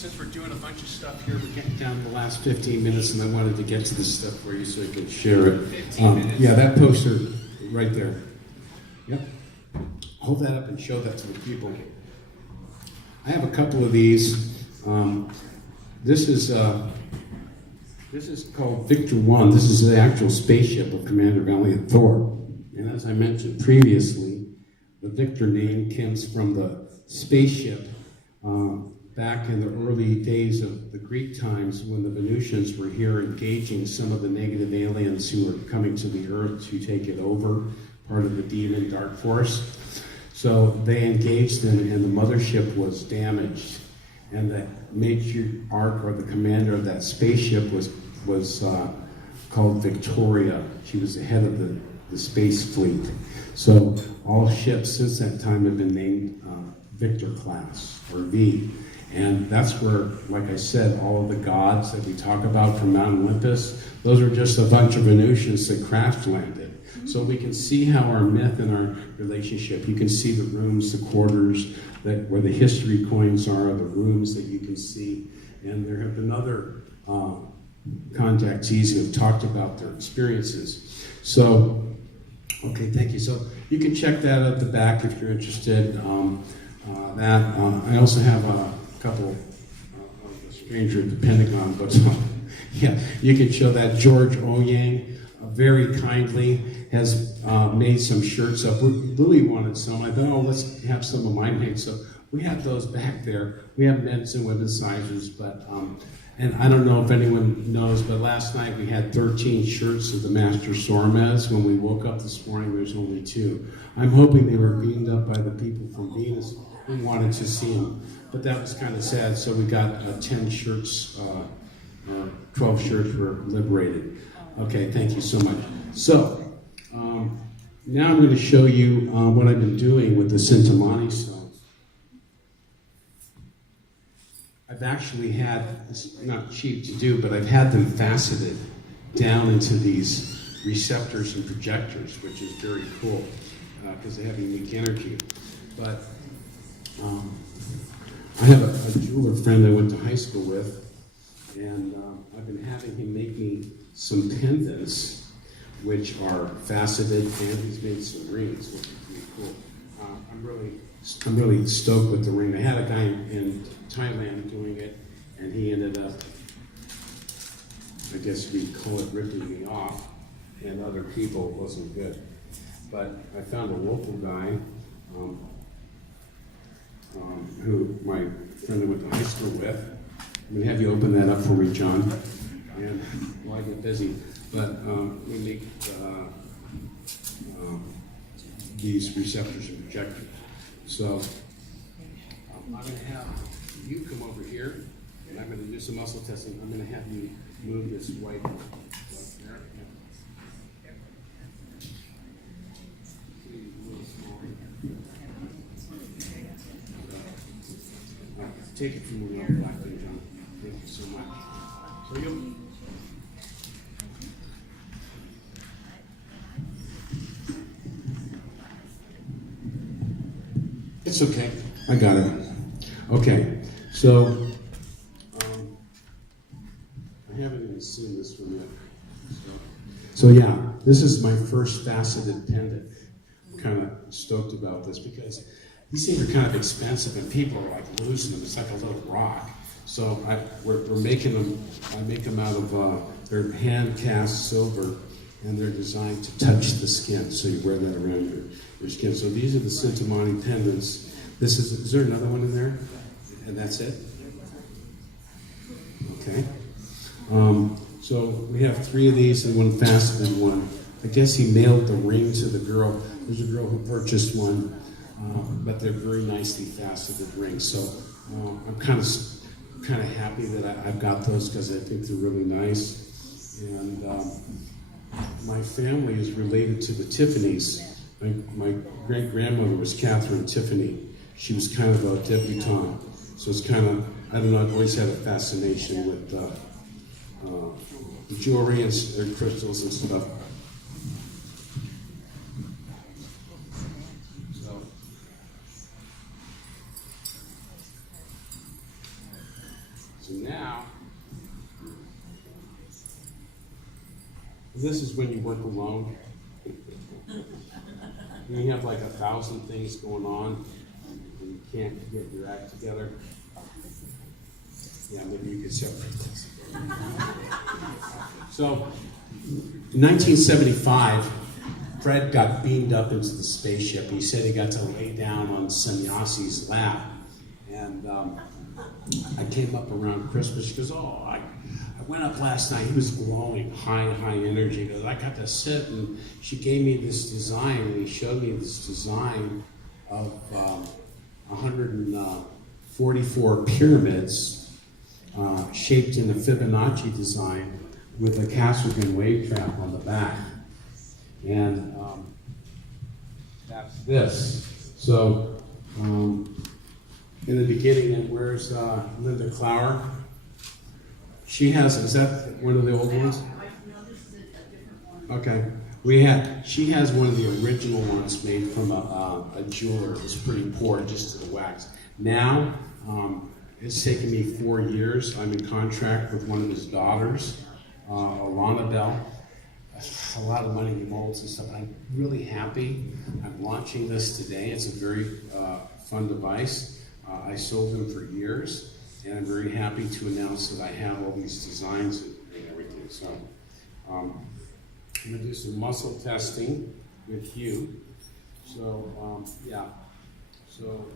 since we're doing a bunch of stuff here, we're getting down to the last 15 minutes, and I wanted to get to this stuff for you so I could share it. 15 minutes. Yeah, that poster right there. Yep. Hold that up and show that to the people. I have a couple of these. This is called Victor 1. This is the actual spaceship of Commander Valiant Thor. And as I mentioned previously, the Victor name comes from the spaceship back in the early days of the Greek times when the Venusians were here engaging some of the negative aliens who were coming to the Earth to take it over, part of the demon dark force. So they engaged them, and the mothership was damaged. And the matriarch, or the commander of that spaceship, was called Victoria. She was the head of the space fleet. So all ships since that time have been named Victor class, or V. And that's where, like I said, all of the gods that we talk about from Mount Olympus, those are just a bunch of Venusians that crash landed. So we can see how our myth and our relationship, you can see the rooms, the quarters, where the history coins are, the rooms that you can see. And there have been other contactees who have talked about their experiences. So, okay, thank you. So you can check that at the back if you're interested. I also have a couple of a stranger at the Pentagon, but yeah, you can show that. George Oyang very kindly has made some shirts up. We really wanted some. I thought, oh, let's have some of mine made. So we have those back there. We have men's and women's sizes, but and I don't know if anyone knows, but last night we had 13 shirts of the Master Sormez. When we woke up this morning, there's only 2. I'm hoping they were beamed up by the people from Venus who wanted to see them, but that was kind of sad. So we got 10 shirts, 12 shirts were liberated. Okay, thank you so much. So now I'm going to show you what I've been doing with the Sintamani stones. I've actually had, it's not cheap to do, but I've had them faceted down into these receptors and projectors, which is very cool because they have unique energy. But I have a jeweler friend I went to high school with, and I've been having him make me some pendants, which are faceted, and he's made some rings, which is pretty cool. I'm really stoked with the ring. I had a guy in Thailand doing it, and he ended up, I guess we'd call it ripping me off, and other people. It wasn't good. But I found a local guy who my friend I went to high school with. I'm going to have you open that up for me, John. And while I get busy, but we make these receptors and projectors. So I'm going to have you come over here, and I'm going to do some muscle testing. I'm going to have you move this white there. Take it from me on back there, John. Thank you so much. So you. It's okay. I got it. Okay. So I haven't even seen this one yet. So yeah, this is my first faceted pendant. I'm kind of stoked about this because these things are kind of expensive, and people are like losing them. It's like a little rock. So we're making them. I make them out of they're hand cast silver, and they're designed to touch the skin. So you wear that around your skin. So these are the Sintamani pendants. Is there another one in there? And that's it. Okay. So we have 3 of these and one faceted one. I guess he mailed the ring to the girl. There's a girl who purchased one. But they're very nicely faceted rings. So I'm kind of happy that I've got those because I think they're really nice. And my family is related to the Tiffanys. My great-grandmother was Catherine Tiffany. She was kind of a debutante. So it's kind of, I don't know, I've always had a fascination with jewelry and crystals and stuff. So now, this is when you work alone. You have like 1,000 things going on, and you can't get your act together. Yeah, maybe you could separate this. So, in 1975, Fred got beamed up into the spaceship. He said he got to lay down on Sannyasi's lap. And I came up around Christmas. She goes, oh, I went up last night. He was glowing, high energy. He goes, I got to sit, and she gave me this design, and he showed me this design of 144 pyramids shaped in a Fibonacci design with a Casaubon wave trap on the back. And that's this. So, in the beginning, and where's Linda Clower? She has, is that one of the old ones? No, this is a different one. Okay. She has one of the original ones made from a jeweler. It was pretty poor, just to the wax. Now, it's taken me 4 years. I'm in contract with one of his daughters, Alana Bell. A lot of money in molds and stuff. I'm really happy. I'm launching this today. It's a very fun device. I sold them for years, and I'm very happy to announce that I have all these designs and everything. So I'm going to do some muscle testing with you. So yeah. So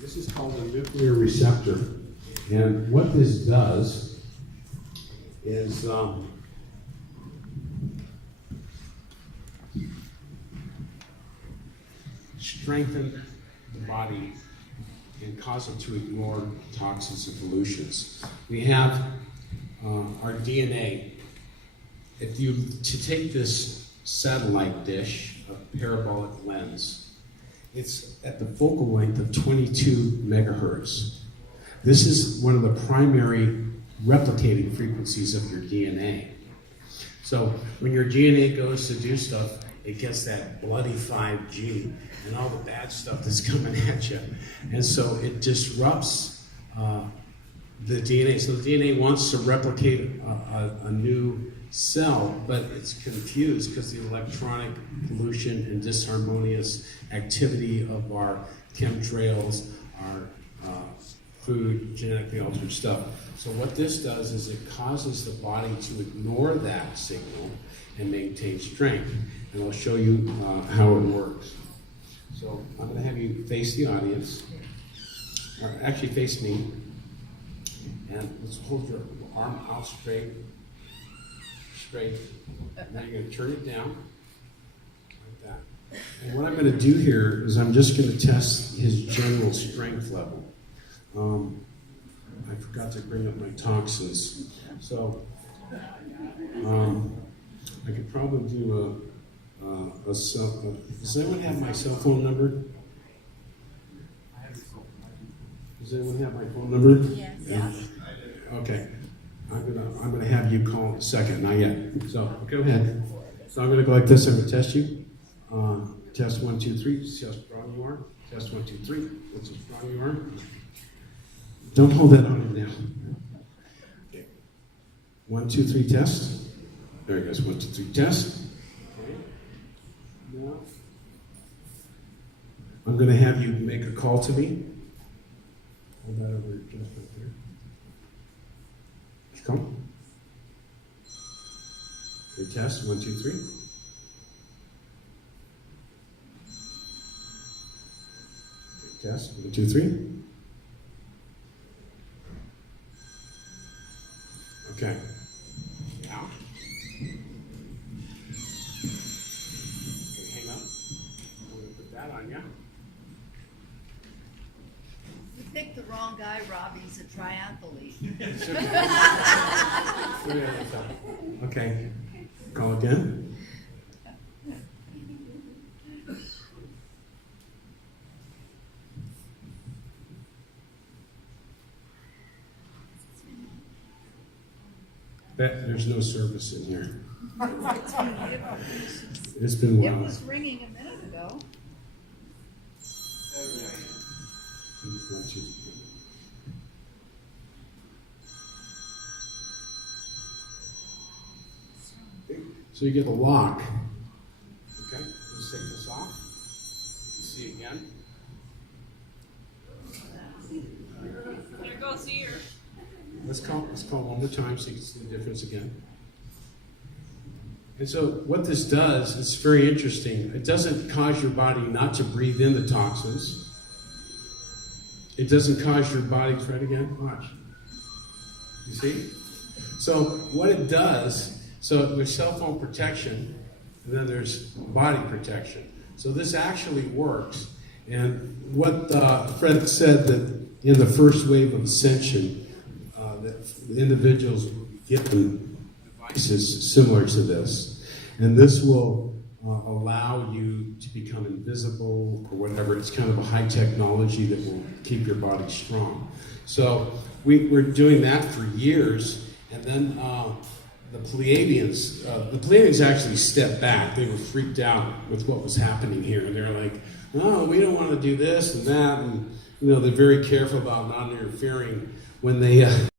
this is called a nuclear receptor, and what this does is strengthen the body and cause it to ignore toxins and pollutions. We have our DNA. If you to take this satellite dish, a parabolic lens, it's at the focal length of 22 megahertz. This is one of the primary replicating frequencies of your DNA. So when your DNA goes to do stuff, it gets that bloody 5G and all the bad stuff that's coming at you. And so it disrupts the DNA. So the DNA wants to replicate a new cell, but it's confused because the electronic pollution and disharmonious activity of our chemtrails, our food, genetically altered stuff. So what this does is it causes the body to ignore that signal and maintain strength. And I'll show you how it works. So I'm going to have you face the audience, or actually face me, and let's hold your arm out straight. Now you're going to turn it down, like that. And what I'm going to do here is I'm just going to test his general strength level. I forgot to bring up my toxins. So I could probably do does anyone have my cell phone number? Does anyone have my phone number? Yes. Yeah. Okay. I'm gonna have you call in a second, not yet. So go ahead. So I'm gonna go like this. I'm gonna test you. Test 1, 2, 3. See how strong you are. Test 1, 2, 3. That's how strong you are. Don't hold that on him now. Okay. 1, 2, 3. Test. There he goes. 1, 2, 3. Test. Okay. Now I'm gonna have you make a call to me. Hold that over your chest right there. Come. Okay, test. 1, 2, 3. Okay, test. 1, 2, 3. Okay. Now. Okay, hang up. I'm going to put that on you. You picked the wrong guy, Robbie. He's a triathlete. Okay. Call again. There's no service in here. It's been It well. was ringing a minute ago. So you get the lock. Okay, let's take this off. See again. There goes ear. Let's call one more time so you can see the difference again. And so what this does, it's very interesting. It doesn't cause your body not to breathe in the toxins. It doesn't cause your body, try it again, watch. You see? So what it does, so there's cell phone protection, and then there's body protection. So this actually works. And what Fred said that in the first wave of ascension, that the individuals will be given devices similar to this. And this will allow you to become invisible or whatever. It's kind of a high technology that will keep your body strong. So we're doing that for years. And then the Pleiadians actually stepped back. They were freaked out with what was happening here. And they're like, oh, we don't want to do this and that. And, they're very careful about not interfering when they